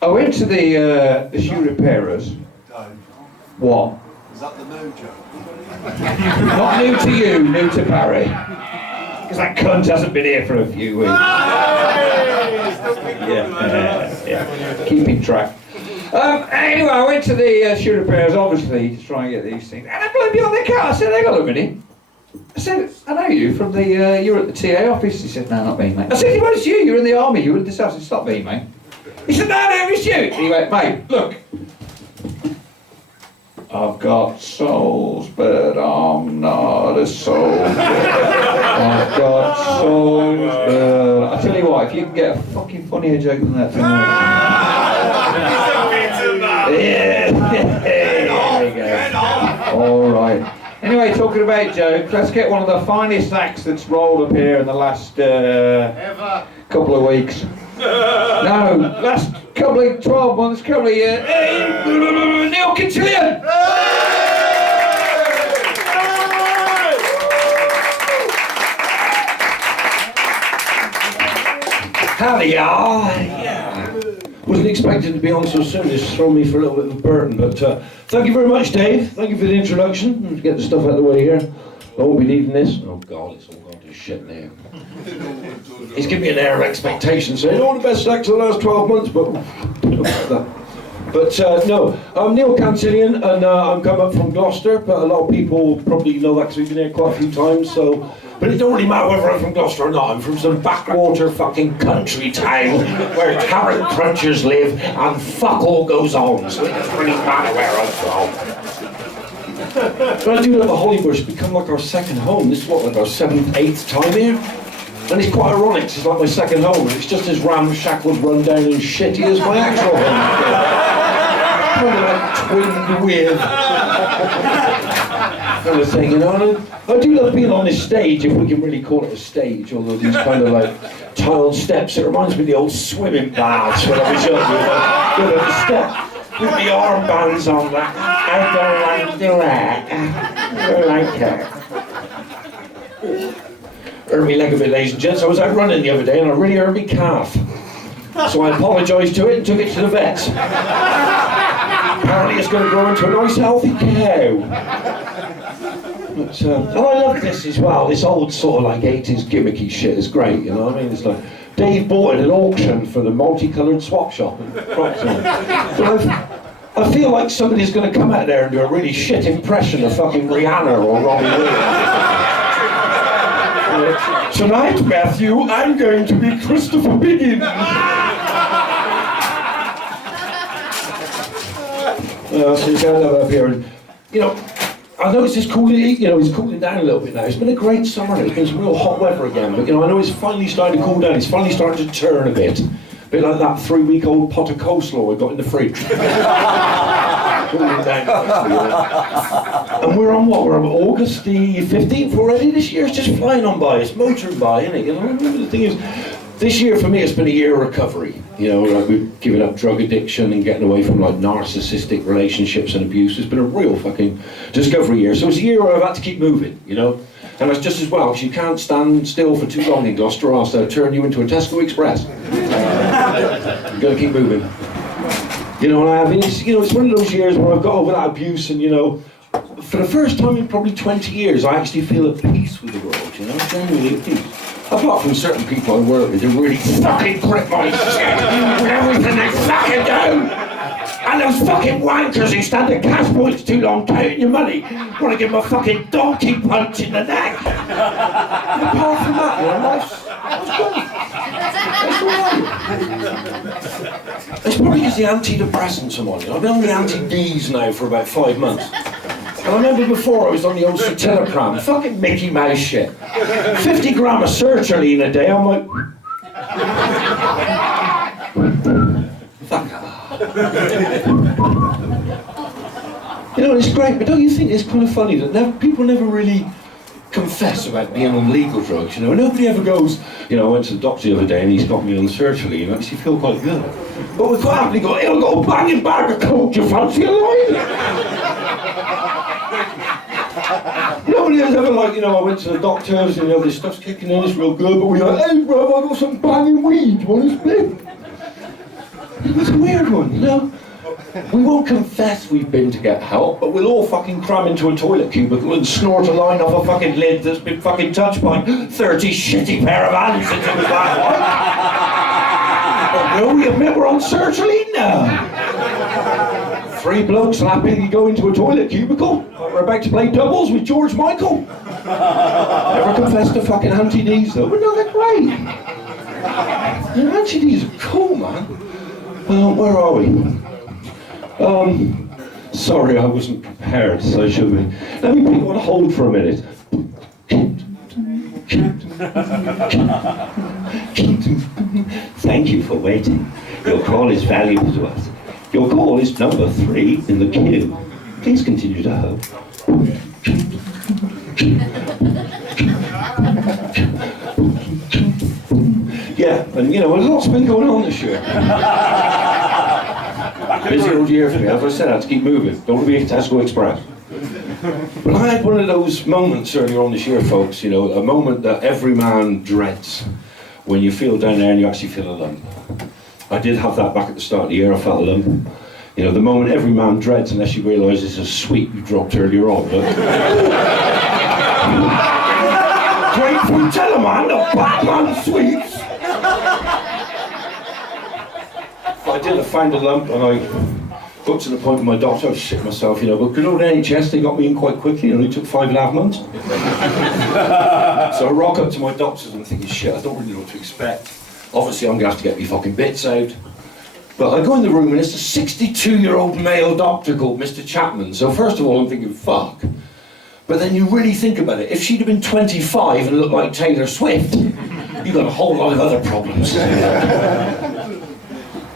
I went to the shoe repairers. What? Is that the mojo? Not new to you, new to Barry. Because that cunt hasn't been here for a few weeks. Yeah. Keeping track. Anyway, I went to the shoe repairers, obviously, to try and get these things. And I blew me on the car. I said, hang on a minute. I said, I know you from the, you were at the TA office. He said, no, not me, mate. I said, well, it's you. You're in the army. You were in this house. It's not me, mate. He said, no, it's you. He went, mate, look. I've got souls, but I'm not a soldier. I've got souls, but... I tell you what, if you can get a fucking funnier joke than that, yeah, there we go. All right. Anyway, talking about jokes, let's get one of the finest acts that's rolled up here in the last couple of weeks. No, last couple of 12 months, couple of years. Neal Cantillion! Howdy, y'all. Wasn't expecting to be on so soon. It's thrown me for a little bit of a burden, but thank you very much, Dave. Thank you for the introduction. Let's get the stuff out of the way here. I won't be needing this. Oh God, it's all gone to shit now. He's giving me an air of expectation, saying all the best acts of the last 12 months, but no, I'm Neal Cantillion, and I'm coming up from Gloucester, but a lot of people probably know that because we've been here quite a few times, so... But it don't really matter whether I'm from Gloucester or not. I'm from some backwater fucking country town where carrot crunchers live and fuck all goes on, so it doesn't really matter where I'm from. But I do love the Hollybush. It's become like our second home. This is what, like our 7th, 8th time here? And it's quite ironic, 'cause it's like my second home, and it's just as ramshackled, run down and shitty as my actual home. Kind of like twinned with kind of thing, you know. And I do love being on this stage, if we can really call it a stage, although these kind of like tiled steps, it reminds me of the old swimming baths when I was young, you know, the step with the armbands on that. I don't like to do that. I don't like that. Hurt me leg a bit, ladies and gents. I was out running the other day and I really hurt me calf. So I apologised to it and took it to the vets. Apparently it's going to grow into a nice healthy cow. But, and I love this as well, this old sort of like 80s gimmicky shit is great, you know what I mean? It's like, Dave bought it at an auction for the multicoloured swap shop in Croxton. But I feel like somebody's going to come out there and do a really shit impression of fucking Rihanna or Robbie Williams. Tonight, Matthew, I'm going to be Christopher Biggins. So you can't have up here, and you know, I noticed it's cooling. You know, it's cooling down a little bit now. It's been a great summer. It's been some real hot weather again, but you know, I know it's finally starting to cool down. It's finally starting to turn a bit like that 3-week-old pot of coleslaw I got in the fridge. Cooling down. And we're on what? We're on August the 15th already. This year's just flying on by. It's motoring by, isn't it? You know, the thing is, this year for me it's been a year of recovery. You know, like we've given up drug addiction and getting away from like narcissistic relationships and abuse. It's been a real fucking discovery year. So it's a year where I've had to keep moving, you know. And that's just as well, because you can't stand still for too long in Gloucester or else they'll turn you into a Tesco Express. You've got to keep moving. You know, and I have, you know, it's one of those years where I've got over that abuse and, you know, for the first time in probably 20 years, I actually feel at peace with the world, you know, genuinely at peace. Apart from certain people I work with who really fucking grip my shit with everything they fucking do. And those fucking wankers who stand at cash points too long counting your money want to give them a fucking donkey punch in the neck. And apart from that, you know, life's good. It's probably because the antidepressants I'm on. You know, I've been on the anti-Ds now for about 5 months. And I remember before I was on the old citalopram, fucking Mickey Mouse shit. 50 gram of sertraline a day, I'm like... Fuck off. You know, it's great, but don't you think it's kind of funny that people never really confess about being on legal drugs, you know? Nobody ever goes, you know, I went to the doctor the other day and he's got me on sertraline, and I actually feel quite good. But we quite happily go, hey, I've got a banging bag of coke, you fancy a line? Nobody has ever, like, you know, I went to the doctors and, you know, this stuff's kicking in, it's real good, but we're like, hey bro, I got some banging weed, you want a split? It was a weird one, you know? We won't confess we've been to get help, but we'll all fucking cram into a toilet cubicle and snort a line off a fucking lid that's been fucking touched by 30 shitty pair of hands since it was last one. But will we admit we're on sertraline now? 3 blokes happily go into a toilet cubicle. We're about to play doubles with George Michael. Never confessed to fucking Auntie-D's though, but no, they're great. Yeah, Auntie-D's are cool, man. Where are we? Sorry, I wasn't prepared, so I should be. Let me put you on hold for a minute. Thank you for waiting. Your call is valuable to us. Your call is number 3 in the queue. Please continue to hold. Yeah, and you know, a lot's been going on this year. Busy old year for me. As I said, I had to keep moving. Don't want to be a Tesco Express. But I had one of those moments earlier on this year, folks, you know, a moment that every man dreads when you feel down there and you actually feel a lump. I did have that back at the start of the year. I felt a lump. You know, the moment every man dreads unless you realise it's a sweet you dropped earlier on. But great food teller, man, the Batman sweets. I did, I found a lump and I booked an appointment with my doctor. I was shit myself, you know, but good old NHS, they got me in quite quickly. It only took 5.5 months. So I rock up to my doctors and I'm thinking, shit, I don't really know what to expect. Obviously, I'm going to have to get my fucking bits out. But I go in the room and it's a 62-year-old male doctor called Mr. Chapman. So first of all, I'm thinking, fuck. But then you really think about it. If she'd have been 25 and looked like Taylor Swift, you've got a whole lot of other problems.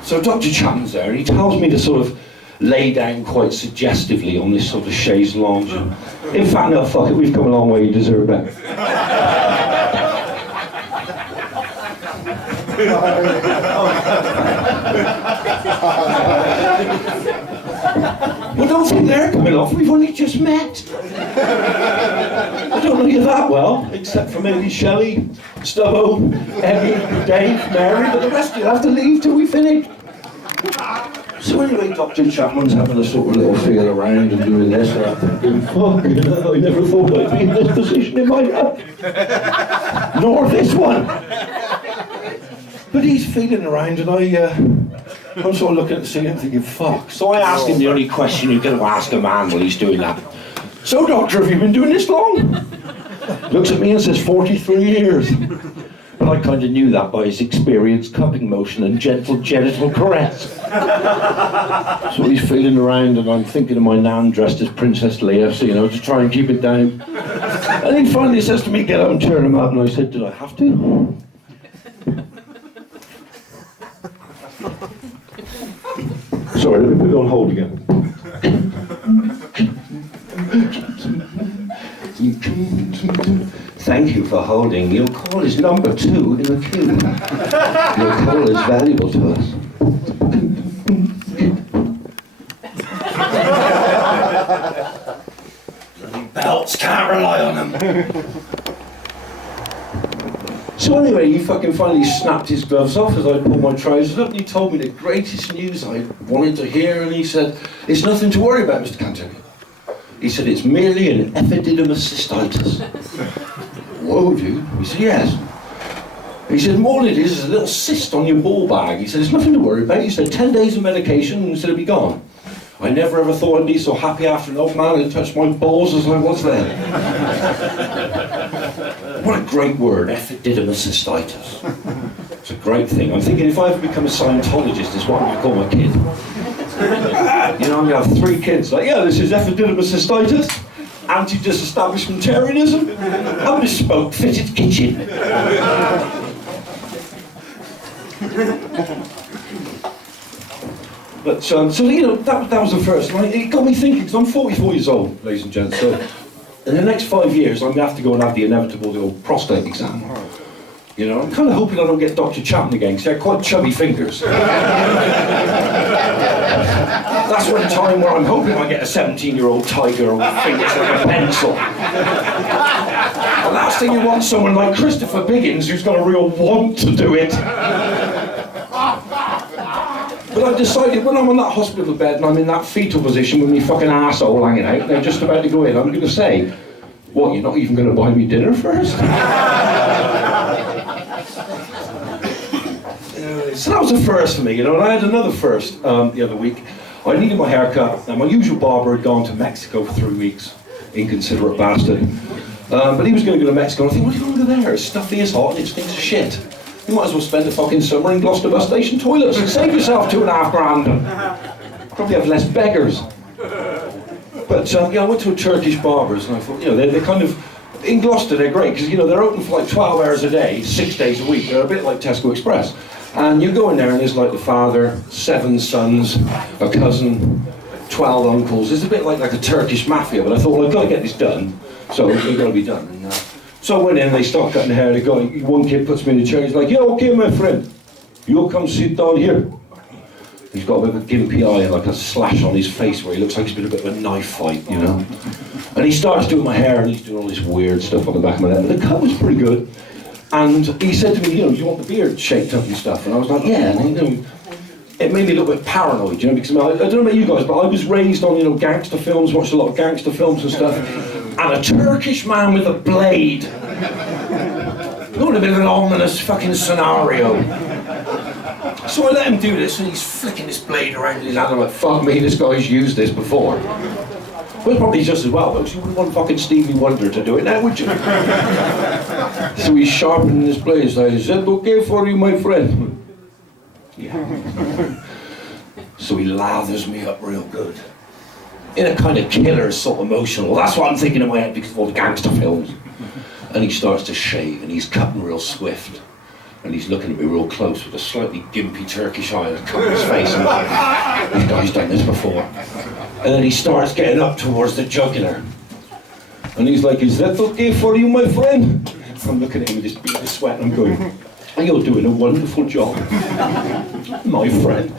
So Dr. Chapman's there and he tells me to sort of lay down quite suggestively on this sort of chaise lounge. In fact, no, fuck it, we've come a long way, you deserve better. Well, don't think they're coming off, we've only just met. I don't know you that well, except for maybe Shelley, Stubbo, Emmy, Dave, Mary, but the rest of you have to leave till we finish. So anyway, Dr. Chapman's having a sort of little feel around and doing this, and I'm thinking, fuck, you know, I never thought I'd be in this position in my life. Nor this one. But he's feeling around and I'm sort of looking at the ceiling thinking, fuck. So I ask him the only question you're going to ask a man while he's doing that. So doctor, have you been doing this long? Looks at me and says 43 years. But I kind of knew that by his experienced cupping motion and gentle genital caress. So he's feeling around and I'm thinking of my nan dressed as Princess Leia, so you know, to try and keep it down. And he finally says to me, get out and turn him up, and I said, did I have to? Sorry, let me put it on hold again. Thank you for holding. Your call is number 2 in the queue. Your call is valuable to us. Belts, can't rely on them. So anyway, he fucking finally snapped his gloves off as I pulled my trousers up and he told me the greatest news I wanted to hear, and he said, it's nothing to worry about, Mr. Cantillion. He said, it's merely an epididymis cystitis. Whoa, dude. He said, yes. He said, all it is a little cyst on your ball bag. He said, it's nothing to worry about. He said, 10 days of medication and he said, it'll be gone. I never ever thought I'd be so happy after an old man had touched my balls as I was then. What a great word, epididymis cystitis. It's a great thing. I'm thinking if I ever become a Scientologist, it's what I'm going to call my kid. You know, I'm going to have 3 kids. Like, yeah, this is epididymis cystitis, anti-disestablishmentarianism, and bespoke fitted kitchen. But, so you know, that was the first. And it got me thinking, because I'm 44 years old, ladies and gents, so in the next 5 years, I'm going to have to go and have the inevitable the old prostate exam. You know, I'm kind of hoping I don't get Dr. Chapman again, because they're quite chubby fingers. That's one time where I'm hoping I get a 17-year-old tiger with fingers like a pencil. The last thing you want is someone like Christopher Biggins who's got a real want to do it. But But I've decided when I'm on that hospital bed and I'm in that fetal position with my fucking arsehole hanging out, and they're just about to go in, I'm going to say, what, you're not even going to buy me dinner first? So that was the first for me, you know, and I had another first the other week. I needed my hair cut, and my usual barber had gone to Mexico for 3 weeks. Inconsiderate bastard. But he was going to go to Mexico, and I think, what are you going to go there? It's stuffy, it's hot, and it stinks of shit. You might as well spend the fucking summer in Gloucester bus station toilets and save yourself £2.5 grand. Probably have less beggars. But yeah, I went to a Turkish barber's, and I thought, you know, they're kind of, in Gloucester they're great, because, you know, they're open for like 12 hours a day, 6 days a week. They're a bit like Tesco Express. And you go in there and there's like the father, 7 sons, a cousin, 12 uncles. It's a bit like a Turkish mafia, but I thought, well, I've got to get this done, so it's got to be done. And, so I went in, they start cutting hair, the guy, one kid puts me in the chair, he's like, yeah, okay, my friend, you'll come sit down here. He's got a bit of a gimpy eye and like a slash on his face where he looks like he's been a bit of a knife fight, you know. And he starts doing my hair and he's doing all this weird stuff on the back of my head, but the cut was pretty good. And he said to me, you know, do you want the beard shaped up and stuff? And I was like, yeah, and you know, it made me a little bit paranoid, you know, because I don't know about you guys, but I was raised on, you know, gangster films, watched a lot of gangster films and stuff, and a Turkish man with a blade. It would have been an ominous fucking scenario. So I let him do this, and he's flicking this blade around in his hand. I'm like, fuck me, this guy's used this before. Well, probably just as well, because you wouldn't want fucking Stevie Wonder to do it now, would you? So he's sharpening his blade. He's like, is that okay for you, my friend? Yeah. So he lathers me up real good. In a kind of killer, sort of emotional. That's what I'm thinking in my head because of all the gangster films. And he starts to shave, and he's cutting real swift. And he's looking at me real close with a slightly gimpy Turkish eye covering his face. And like, this guy's done this before. And then he starts getting up towards the jugular. And he's like, is that okay for you, my friend? I'm looking at him with this bead of sweat, and I'm going, oh, you're doing a wonderful job, my friend.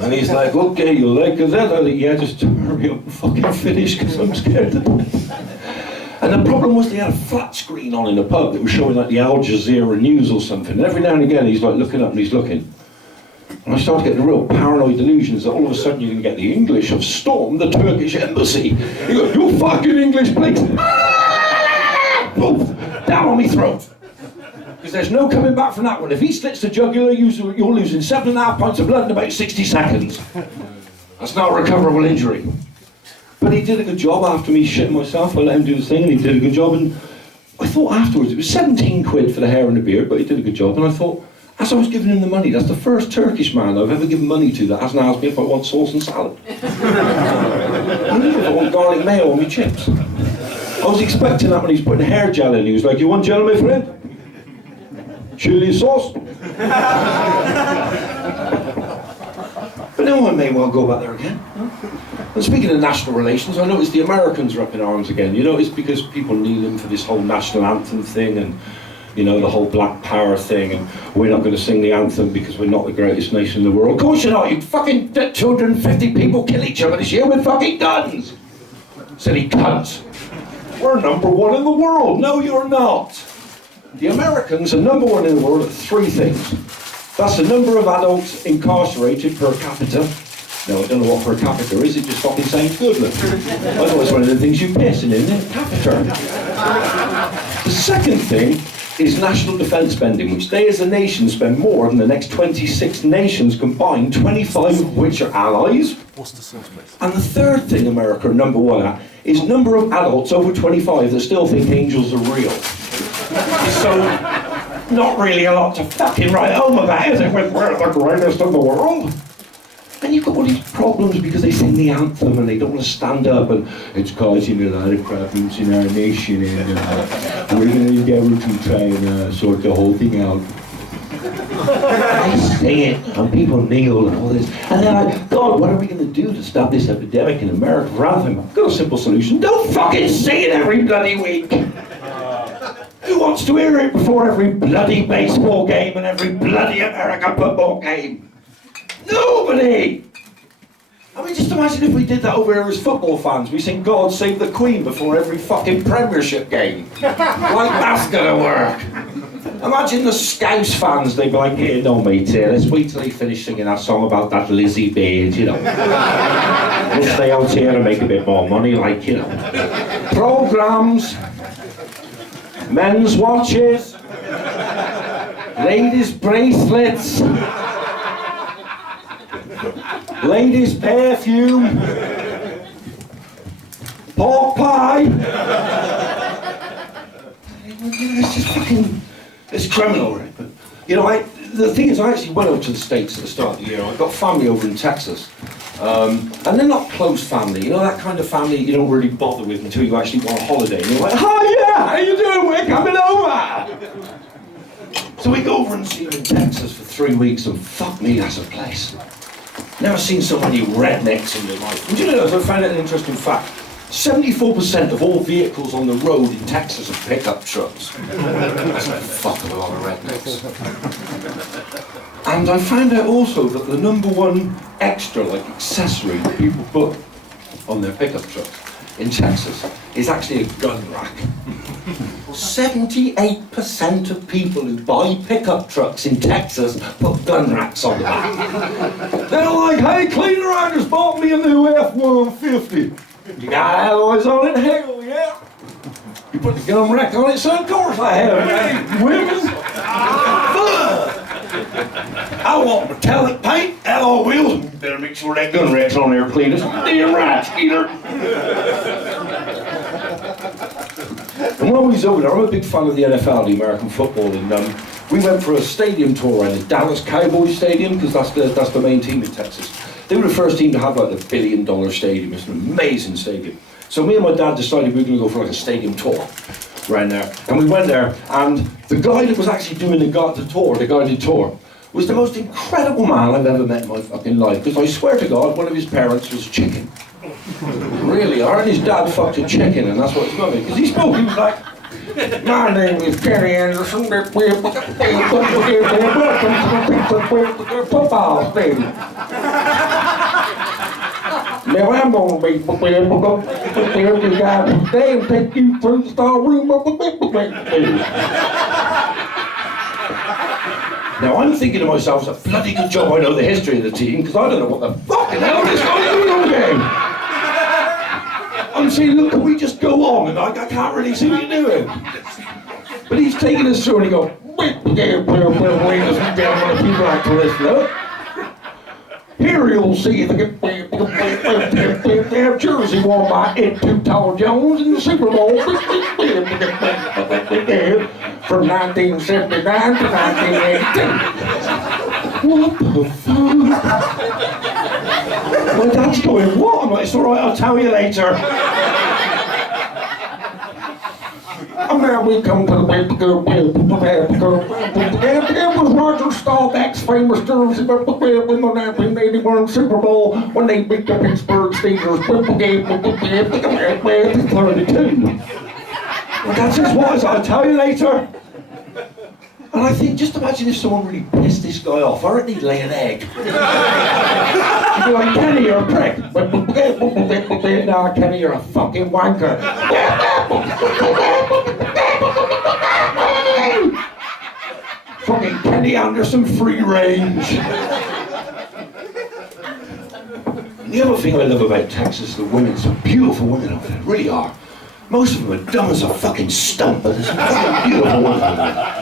And he's like, okay, you like that? I'm like, yeah, just hurry up and fucking finish, because I'm scared of it. And the problem was they had a flat screen on in the pub that was showing like the Al Jazeera news or something. And every now and again he's like looking up and he's looking. And I started getting real paranoid delusions that all of a sudden you're going to get the English have stormed the Turkish embassy. He goes, you fucking English, please. Boom, down on my throat. Because there's no coming back from that one. If he slits the jugular, you're losing 7.5 pints of blood in about 60 seconds. That's not a recoverable injury. But he did a good job after me shitting myself. I let him do his thing and he did a good job. And I thought afterwards, it was 17 quid for the hair and the beard, but he did a good job. And I thought, as I was giving him the money, that's the first Turkish man I've ever given money to that hasn't asked me if I want sauce and salad. If I want garlic mayo on my chips. I was expecting that when he's putting hair gel in. He was like, you want gel, my friend? Chili sauce? But now I may well go back there again. And speaking of national relations, I noticed the Americans are up in arms again. You know, it's because people need them for this whole national anthem thing and, you know, the whole Black Power thing, and we're not going to sing the anthem because we're not the greatest nation in the world. Of course you're not, you fucking 250 people kill each other this year with fucking guns! Silly cunts. We're number 1 in the world. No, you're not. The Americans are number 1 in the world at 3 things. That's the number of adults incarcerated per capita. No, I don't know what per capita is, it just fucking sounds good, look. I know it's one of the things you piss in, isn't it? Capita. The second thing is national defence spending, which they as a nation spend more than the next 26 nations combined, 25 of which are allies. What's the source, please? And the third thing America are number 1 at is number of adults over 25 that still think angels are real. So, not really a lot to fucking write home about, is it? We're the greatest in the world. And you've got all these problems because they sing the anthem and they don't want to stand up, and it's causing a lot of problems in our nation, and we're going to endeavour to try and sort the whole thing out. I sing it, and people kneel and all this, and then God, what are we going to do to stop this epidemic in America? Rather than, I've got a simple solution, don't fucking sing it every bloody week! Who wants to hear it before every bloody baseball game and every bloody American football game? Nobody! I mean, just imagine if we did that over here as football fans. We sing God Save the Queen before every fucking Premiership game. Like that's gonna work. Imagine the Scouse fans, they'd be like, yeah, no mate, let's wait till they finish singing that song about that Lizzie Beard, you know. We'll stay out here and make a bit more money, like, you know. Programmes, men's watches, ladies' bracelets, ladies' perfume, pork pie. It's just fucking, it's criminal, right? But, you know, the thing is, I actually went over to the States at the start of the year. I've got family over in Texas. And they're not close family, you know, that kind of family you don't really bother with until you actually want a holiday. And you're like, oh yeah, how you doing? We're coming over. So we go over and see them in Texas for 3 weeks, and fuck me, that's a place. Never seen so many rednecks in my life. And do you know, I found out an interesting fact. 74% of all vehicles on the road in Texas are pickup trucks. That's a fuck of a lot of rednecks. And I found out also that the #1 extra, like accessory that people put on their pickup trucks in Texas is actually a gun rack. 78% of people who buy pickup trucks in Texas put gun racks on the back. They're like, hey, cleaner, I just bought me a new F-150. You got alloys on it? Hell yeah. You put the gun rack on it, son? Of course I have. Hey, women. I want metallic paint, alloy wheels. You better make sure that gun rack's on there, clean. Damn right, Skeeter. And when we was over there, I'm a big fan of the NFL, the American football, and we went for a stadium tour around the Dallas Cowboys Stadium, because that's the main team in Texas. They were the first team to have like $1 billion stadium. It's an amazing stadium. So me and my dad decided we were going to go for like a stadium tour around there. And we went there, and the guy that was actually doing the guided tour, was the most incredible man I've ever met in my fucking life. Because I swear to God, one of his parents was chicken. Really, I heard his dad fucked a chicken, and that's what it's got me. Because he spoke, he was like, my name is Kenny Anderson, welcome to the football stadium. Now I'm going to be prepared to go you guys today and take you through the star room of the stadium. Now I'm thinking to myself, it's a bloody good job I know the history of the team, because I don't know what the fucking hell this guy's doing all game. I'm saying, look, can we just go on? And I can't really see what you're doing. But he's taking us through and he goes, look. Here you'll see the jersey worn by Ed Too Tall Jones in the Super Bowl from 1979 to 1982. What the fuck? My dad's going, what? I'm like, it's alright, I'll tell you later. And now we come to the it was Roger Staubach's famous jersey in the 1981 Super Bowl when they beat the Pittsburgh Steelers 32. Well, that's just what I'll tell you later. And I think, just imagine if someone really pissed this guy off. I reckon he'd lay an egg. He'd be like, Kenny, you're a prick. Nah, Kenny, you're a fucking wanker. Fucking Kenny Anderson, free range. The other thing I love about Texas, the women, some beautiful women over there, really are. Most of them are dumb as a fucking stump, but there's some fucking beautiful women over there.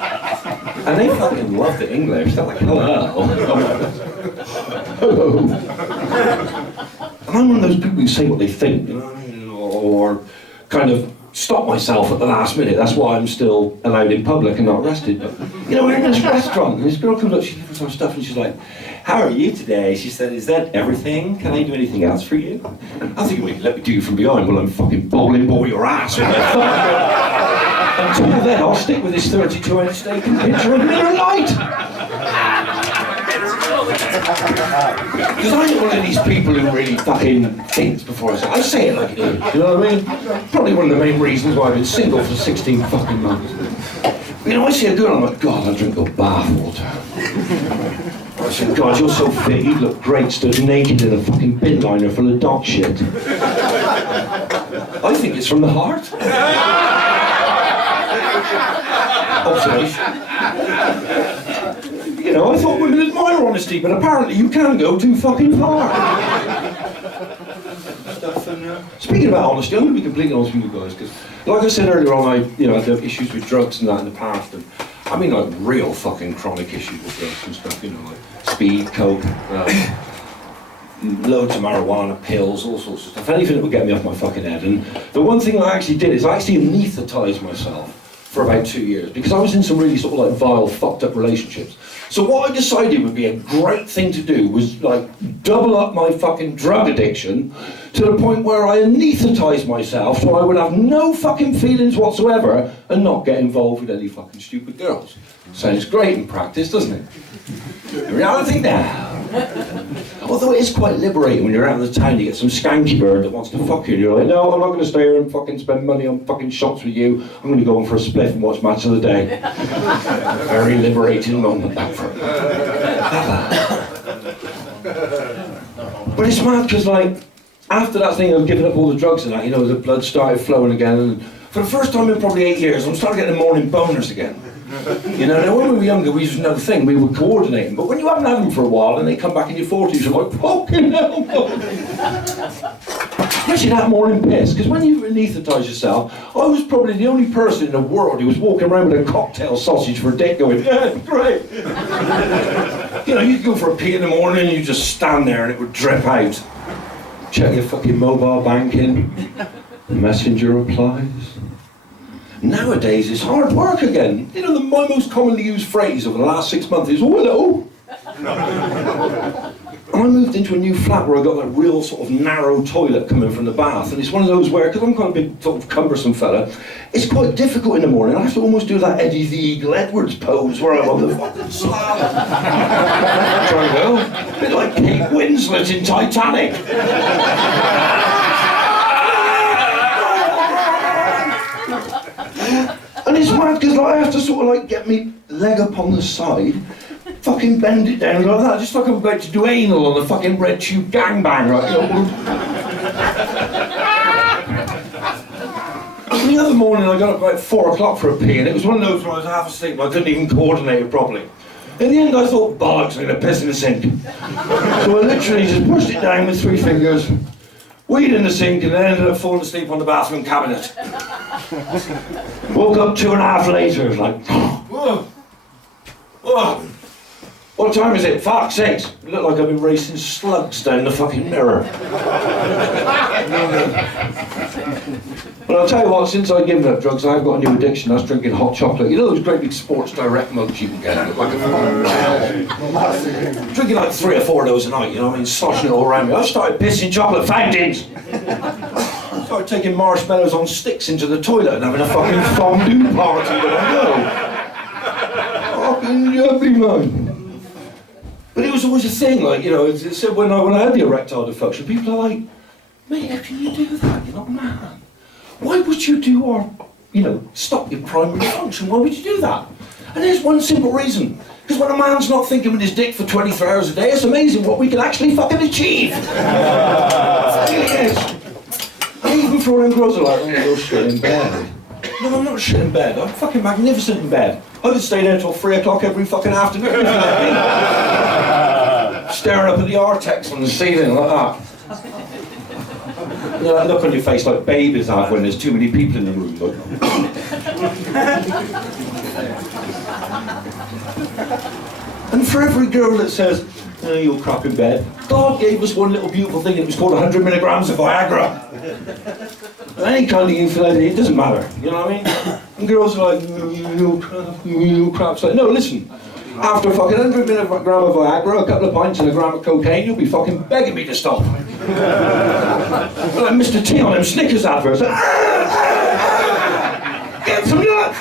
And they fucking love the English. They're like, hello. Hello. And I'm one of those people who say what they think, you know what I mean? Or kind of stop myself at the last minute. That's why I'm still allowed in public and not arrested. But, you know, we're in this restaurant and this girl comes up, she's looking for some stuff and she's like, how are you today? She said, is that everything? Can I do anything else for you? I think, well, let me do you from behind. Well, I'm fucking bowling ball your ass. Until then, I'll stick with this 32-inch steak and picture of Miller Lite. Because I'm one of these people who really fucking thinks before I say it like it is. You know what I mean? Probably one of the main reasons why I've been single for 16 fucking months. You know, I see a girl, I'm like, God, I'll drink her bath water. I said, God, you're so fit, you'd look great stood naked in a fucking bin liner full of dog shit. I think it's from the heart. observation. You know, I thought women admire honesty, but apparently you can go too fucking far. Speaking about honesty, I'm going to be completely honest with you guys, because, like I said earlier on, I had issues with drugs and that in the past, and I mean, like, real fucking chronic issues with drugs and stuff, you know, like speed, coke, loads of marijuana, pills, all sorts of stuff, anything that would get me off my fucking head. And the one thing I actually did is I actually anaesthetised myself for about 2 years, because I was in some really sort of like vile, fucked up relationships. So what I decided would be a great thing to do was like double up my fucking drug addiction to the point where I anaesthetised myself so I would have no fucking feelings whatsoever and not get involved with any fucking stupid girls. Sounds great in practice, doesn't it? In reality now. Although it is quite liberating when you're out in the town, you get some skanky bird that wants to fuck you, and you're like, no, I'm not going to stay here and fucking spend money on fucking shots with you. I'm going to go in for a spliff and watch Match of the Day. Very liberating moment, that for But it's mad, because like, after that thing of giving up all the drugs and that, you know, the blood started flowing again, and for the first time in probably 8 years, I'm starting getting morning boners again. You know, now when we were younger, we used to know the thing, we would coordinate them, but when you haven't had them for a while and they come back in your 40s, you're like, fucking hell, especially that morning piss, because when you anaesthetise yourself, I was probably the only person in the world who was walking around with a cocktail sausage for a dick going, yeah, great. You know, you'd go for a pee in the morning and you just stand there and it would drip out. Check your fucking mobile banking, messenger replies. Nowadays, it's hard work again. You know, my most commonly used phrase over the last 6 months is, oh, hello. And I moved into a new flat where I got that real sort of narrow toilet coming from the bath. And it's one of those where, because I'm kind of a big, sort of cumbersome fella, it's quite difficult in the morning. I have to almost do that Eddie the Eagle Edwards pose where I'm on the fucking slab. Try and go. A bit like Kate Winslet in Titanic. And it's mad because like, I have to sort of like get me leg up on the side, fucking bend it down like that, just like I'm about to do anal on the fucking red tube gangbang, right? You know? And the other morning I got up about 4 o'clock for a pee, and it was one of those where I was half asleep and I couldn't even coordinate it properly. In the end I thought, bollocks, I'm going to piss in the sink. So I literally just pushed it down with 3 fingers, weed in the sink, and then ended up falling asleep on the bathroom cabinet. Woke up 2.5 later, it was like, whoa, whoa. What time is it? Fuck's sakes. It looked like I've been racing slugs down the fucking mirror. But I'll tell you what, since I've given up drugs, I've got a new addiction. That's drinking hot chocolate. You know those great big Sports Direct mugs you can get? Like drinking like 3 or 4 of those a night, you know what I mean? Sloshing it all around me. I started pissing chocolate fountains. I started taking marshmallows on sticks into the toilet and having a fucking fondue party when I go. Fucking yuppie, man. But it was always a thing, like, you know, it said when I had the erectile dysfunction, people are like, mate, how can you do that? You're not a man. Why would you do or, you know, stop your primary function? Why would you do that? And there's one simple reason. Because when a man's not thinking with his dick for 23 hours a day, it's amazing what we can actually fucking achieve. It really is. And even for them girls are like, oh, you're shit in bed. No, I'm not shit in bed. I'm fucking magnificent in bed. I could stay there till 3 o'clock every fucking afternoon if you let me. Staring up at the Artex on the ceiling like that. You know, that look on your face like babies have when there's too many people in the room. Look. And for every girl that says, oh, you're crap in bed, God gave us one little beautiful thing, it was called 100 milligrams of Viagra. And any kind of infidelity, it doesn't matter, you know what I mean? And girls are like, you crap. It's like, no, listen, after a fucking 100 milligram of Viagra, a couple of pints and a gram of cocaine, you'll be fucking begging me to stop. Like Mr. T on them Snickers adverts. Get some nuts!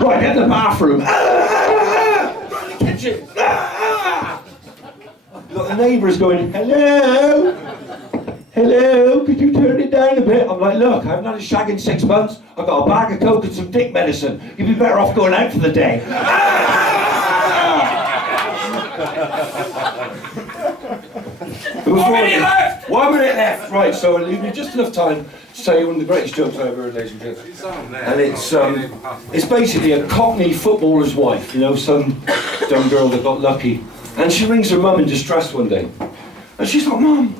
Right, get in the bathroom. Right in the kitchen. You've got the neighbours going, hello? Hello, could you turn it down a bit? I'm like, look, I haven't had a shag in 6 months. I've got a bag of coke and some dick medicine. You'd be better off going out for the day. How many left? 1 minute left. Right, so it'll leave me just enough time to say one of the greatest jokes I've ever heard, ladies and gentlemen. And it's basically a Cockney footballer's wife, you know, some dumb girl that got lucky. And she rings her mum in distress one day. And she's like, Mum,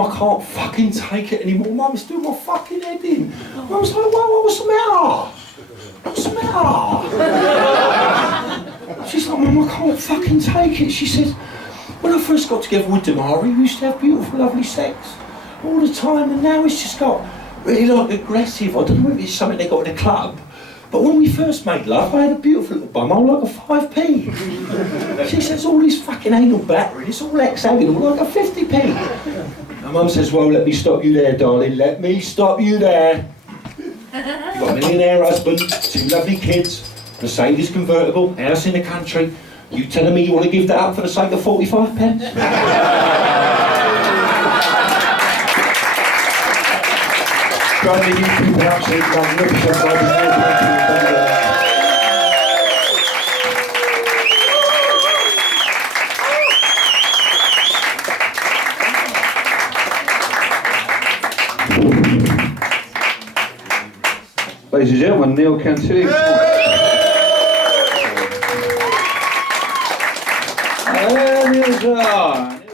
I can't fucking take it anymore. Mum, it's doing my fucking head in. Mum's like, well, what's the matter? What's the matter? She's like, Mum, I can't fucking take it. She says, when I first got together with Damari, we used to have beautiful, lovely sex all the time, and now it's just got really like aggressive. I don't know if it's something they got in a club, but when we first made love, I had a beautiful little bum, I was like a 5p. She says, all this fucking anal battering, it's all hexagonal, like a 50p. And Mum says, well, let me stop you there, darling, let me stop you there. You've got a millionaire husband, 2 lovely kids, Mercedes convertible, house in the country. You telling me you want to give that up for the sake of 45 pence? Bradley, you people are absolutely magnificent. Ladies and gentlemen, Neal Cantillion. There you go.